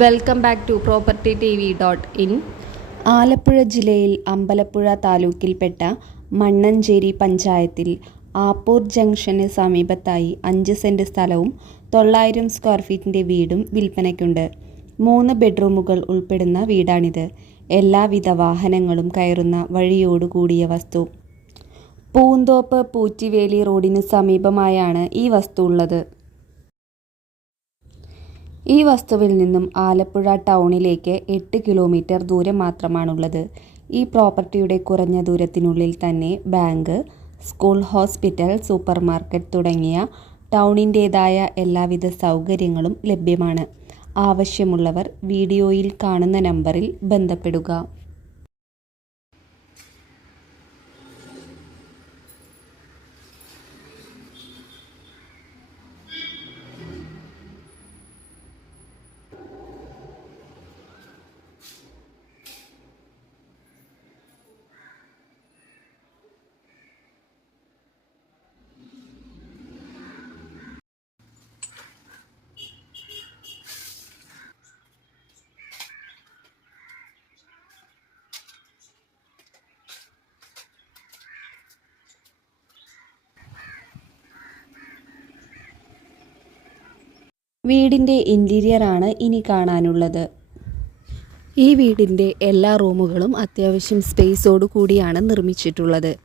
Welcome back to property T V dot in Alappuzha ജില്ലയിൽ അമ്പലപ്പുഴ താലൂക്കിൽപ്പെട്ട മണ്ണഞ്ചേരി പഞ്ചായത്തിൽ ആപ്പൂർ junction സമീപത്തായി അഞ്ച് സെന്റ് സ്ഥലവും തൊള്ളായിരം സ്ക്വയർ ഫീറ്റിന്റെ വീടും വിൽപ്പനയ്ക്കുണ്ട്. മൂന്ന് ബെഡ്റൂമുകൾ ഉൾപ്പെടുന്ന വീടാണിത്. എല്ലാവിധ വാഹനങ്ങളും കയറുന്ന വഴിയോടുകൂടിയ വസ്തു. പൂന്തോപ്പ് പൂറ്റിവേലി റോഡിന് സമീപമായാണ് ഈ വസ്തു ഉള്ളത്. ഈ വസ്തുവിൽ നിന്നും ആലപ്പുഴ ടൗണിലേക്ക് എട്ട് കിലോമീറ്റർ ദൂരം മാത്രമാണുള്ളത്. ഈ പ്രോപ്പർട്ടിയുടെ കുറഞ്ഞ ദൂരത്തിനുള്ളിൽ തന്നെ bank school hospital super market തുടങ്ങിയ ടൗണിന്റേതായ എല്ലാവിധ സൗകര്യങ്ങളും ലഭ്യമാണ്. ആവശ്യമുള്ളവർ വീഡിയോയിൽ കാണുന്ന നമ്പറിൽ ബന്ധപ്പെടുക. വീടിന്റെ ഇന്റീരിയറാണ് ഇനി കാണാനുള്ളത്. ഈ വീടിന്റെ എല്ലാ റൂമുകളും അത്യാവശ്യം സ്പേസോടു കൂടിയാണ് നിർമ്മിച്ചിട്ടുള്ളത്.